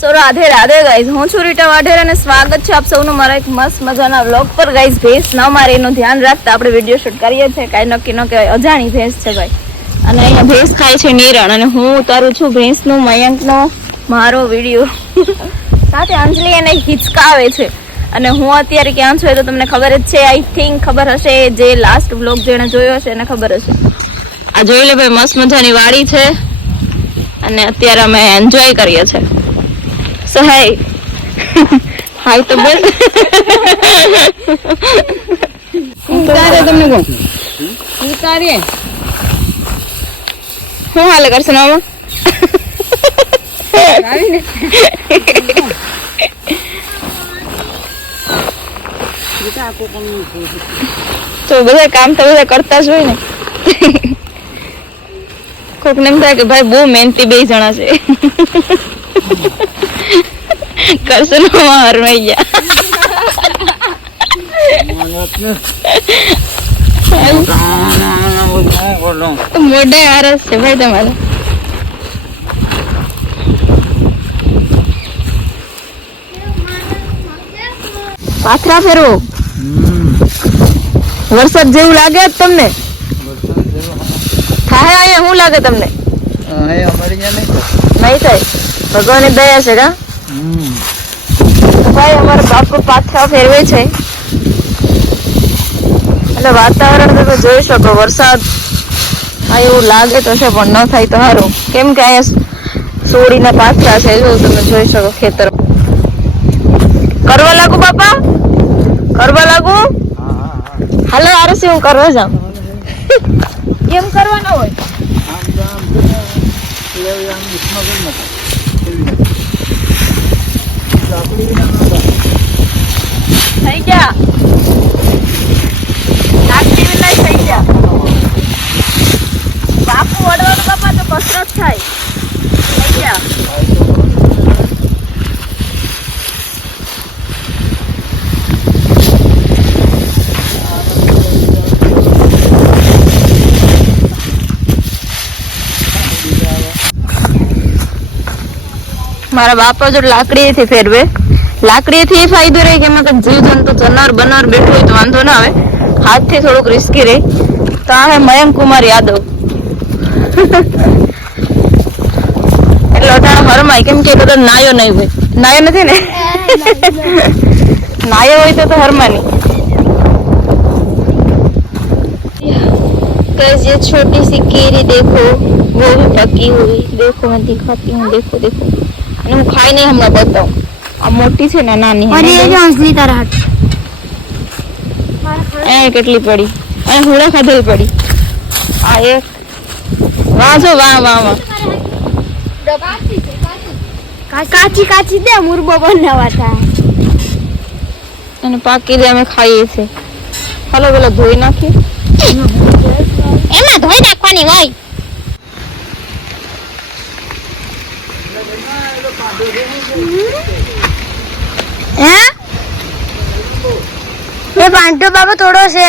સો Radhe Radhe guys, હું છું રીટા વાઢેર અને સ્વાગત છે આપ સૌનું મારા એક મસ્ત મજાના વ્લોગ પર. ગાઈઝ ભેંસ ન મારે એનું ધ્યાન રાખતા આપણે વિડીયો શૂટ કરીએ છીએ. કાંઈ નક્કી ન કહેવાય, અજાણી ભેંસ છે ભાઈ. અને અહીંયા ભેંસ ખાય છે નિરણ અને હું ઉતારું છું ભેંસનું મયંકનો મારો વિડીયો. સાથે અંજલિ એને હિચકાવે છે અને હું અત્યારે ક્યાં છું એ તો તમને ખબર જ છે. આઈ થિંક ખબર હશે, જે લાસ્ટ વ્લોગ જેણે જોયો હશે એને ખબર હશે. આ જોઈ લે ભાઈ, મસ્ત મજાની વાડી છે અને અત્યારે અમે એન્જોય કરીએ છીએ. So hey, hi તો બોલ. ઉતારે તમને કહું, ઉતારે હું હાલે કરશે મામા. તો બધા કામ તો બધા કરતા જ હોય ને. કોક ને એમ થાય કે ભાઈ બહુ મહેનતી બે જણા છે. કરશે ને હરવાઈ ગયા. મોઢે આરસ છે ભાઈ તમારે. પાથરા ફેરવો. વરસાદ જેવું લાગે જ તમને? થાય અહીંયા શું લાગે તમને? નહીં થાય, ભગવાનની દયા છે કા. ભાઈ અમારા બાપુ પાથરા ફેરવે છે એટલે વાતાવરણ તમે જોઈ શકો. વરસાદ આ એવું લાગે તો છે પણ ન થાય તો સારું, કેમ કે અહીંયા સોડીના પાથરા છે જો તમે જોઈ શકો. ખેતર કરવા લાગુ બાપા, કરવા લાગુ. હાલો આરસી હું કરવા જાઉં. એમ કરવાના હોય. થઈ ગયા લાકડી વિલાઈ થઈ ગયા. બાપુ વડવાનું બાપા તો કસરત થાય. થઈ ગયા. મારા બાપા જો લાકડીથી ફેરવે. લાકડીથી એ ફાયદો રહે કે એમાં કંઈક જીવજંતુ જનાર બનાર બેઠું હોય તો વાંધો ના આવે. હાથથી થોડુંક રિસ્કી રહે. તો આ હે મયંક કુમાર યાદવ. એટલે અટાણા હરમાય, કેમ કે કદાચ નાયો નહીં હોય. નાયો નથી ને? નાયો હોય તો હરમાની. ये छोटी सी केरी देखो, वो भी पकी हुई. देखो मैं दिखाती हूँ, देखो देखो. અને હું ખાઈ નહીં હમણાં બતાવું. આ મોટી છે ને નાની. અને એ જો અંસલી તારા હાથ એ કેટલી પડી અને હુડા ખાધેલ પડી. આ એક વાહ જો વાહ વાહ વાહ. કાચી કાચી દે મુરબો બનાવવા થાય અને પાકી દે અમે ખાઈએ છીએ. હાલો પેલા ધોઈ નાખીએ. એમાં ધોઈ નાખવાની હોય. ये पांटो बाबा थोड़ो से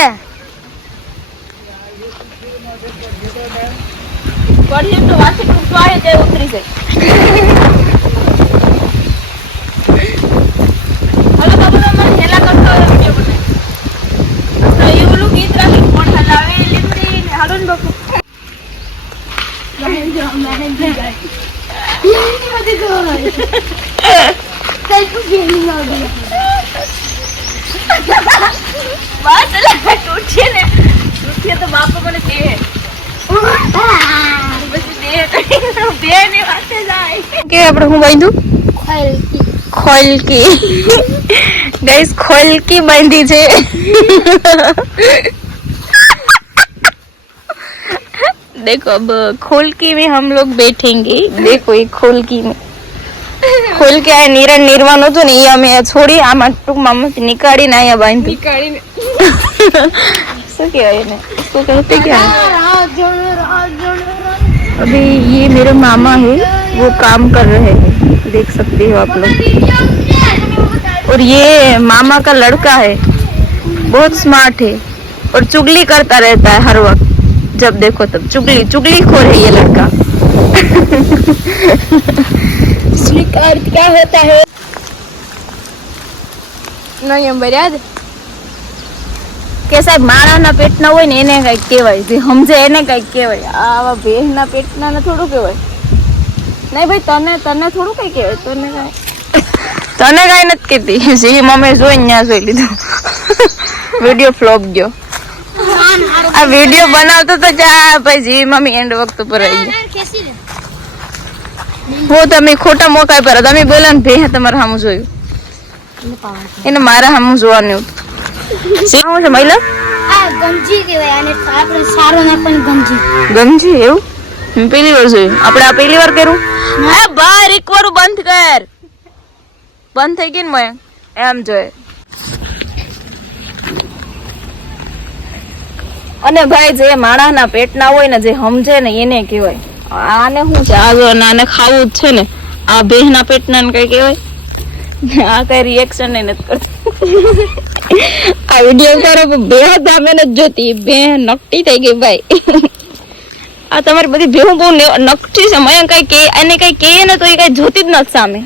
बढ़िया तो वासे टूटवाए दे उतरी से. हेलो बाबा मैं हेला करता हूं वीडियो बनाए तो ये बोलो गीत राखी कोण हलावे लिमड़ी हालो न बापू. मैं जाए ये नहीं मत दो कल को गेमिंग आ गया. बस लगा टूटे ने टूटे तो बाप મને દે પછી દે ને વાતે જાય કે આપણે હું બાંધું ખોલકી. ગાઈસ ખોલકી બાંધી છે. देखो अब खोलकी में हम लोग बैठेंगे. देखो ये खोलकी में खोल के આ નિરણ નિર્વાણ હતું ને એ અમે છોડી આમાં ટૂંકમાં નીકાળીને અહીંયા બાંધી. શું કહેવાય એને? શું કહેते क्या? अभी ये मेरे मामा है, वो काम कर रहे हैं, देख सकते हो आप लोग. और ये मामा का लड़का है, बहुत स्मार्ट है और चुगली करता रहता है हर वक्त. जब देखो तब चुगली खोर है ये लड़का. क्या होता है નહીં એમ યાદ કે સાહેબ માણાના પેટના હોય ને એને કઈક કહેવાય, જે સમજે એને કઈક કહેવાય. આવા ભેહના પેટના ને થોડું કહેવાય. નહીં ભાઈ તને થોડું કઈ કહેવાય, તને કઈ નથી કહેતી. જી મમ્મી જોઈને ત્યાં જોઈ લીધું. વિડીયો ફ્લોપ ગયો. આ વિડીયો બનાવતો તો જા ભાઈ જી મમ્મી એન્ડ વખત પર આવી ગયા. હું તમે ખોટા મોકા પર તમે બોલા ને ભેહ તમારે સામું જોયું એને મારા સામું જોવાનું શું છે મહિલા ગંજી કહેવાય અને આપણે સારો ના પણ ગંજી ગમજી એવું મેં પહેલી વાર જોયું. આપણે આ પહેલી વાર કર્યું. આ બાર એકવાર બંધ કર, બંધ થઈ ગઈ ને મેં એમ જોઈએ. અને ભાઈ જે માણાના પેટના હોય ને જે સમજે ને એને કહેવાય. આને શું છે આ આને ખાવું જ છે ને આ ભેહના પેટના ને કઈ કહેવાય. આ કઈ રિએક્શન નથી કરતું. આ વિડીયો તારો બે સામે નથી જોતી, બે નકટી થઈ ગઈ ભાઈ. આ તમારી બધી ભેહું બહુ નકટી છે. મને કઈ કે એને કઈ કહે ને તો એ કઈ જોતી જ નથી સામે.